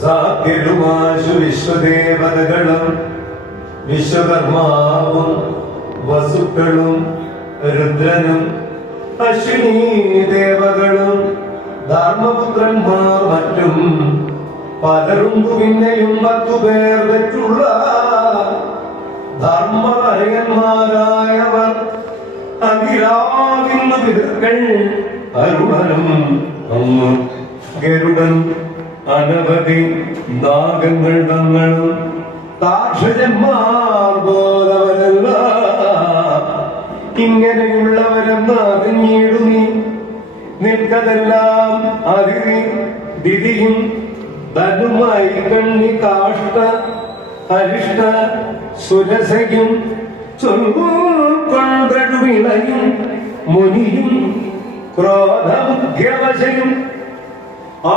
സാധ്യരുമാശു വിശ്വദേവതകളും വിശ്വകർമാവും വസുക്കളും രുദ്രനും അശ്വിനി ദേവകളും ധർമ്മപുത്രന്മാർ മറ്റും പലരും പിന്നെയും 10 പേർ വെച്ചുള്ള ധർമ്മപരയന്മാരായവർ അഖിലാവിന്നു പിതൃക്കൾ അരുണനും അങ്ങ് ഗരുഡൻ അനവധി നാഗങ്ങൾ തങ്ങളും താക്ഷജന്മാർ പോലവരല്ല ഇങ്ങനെയുള്ളവരെന്ന് അറിഞ്ഞിടു നീ നിൽക്കതെല്ലാം അതിഥി ദിതിയും ധനുമായി കണ്ണി കാഷ്ട അരിഷ്ട സുരസയും ചൊൽക്കൊണ്ടഴുവിളയും മുനിയും ക്രോധമുഖ്യവശയും ആ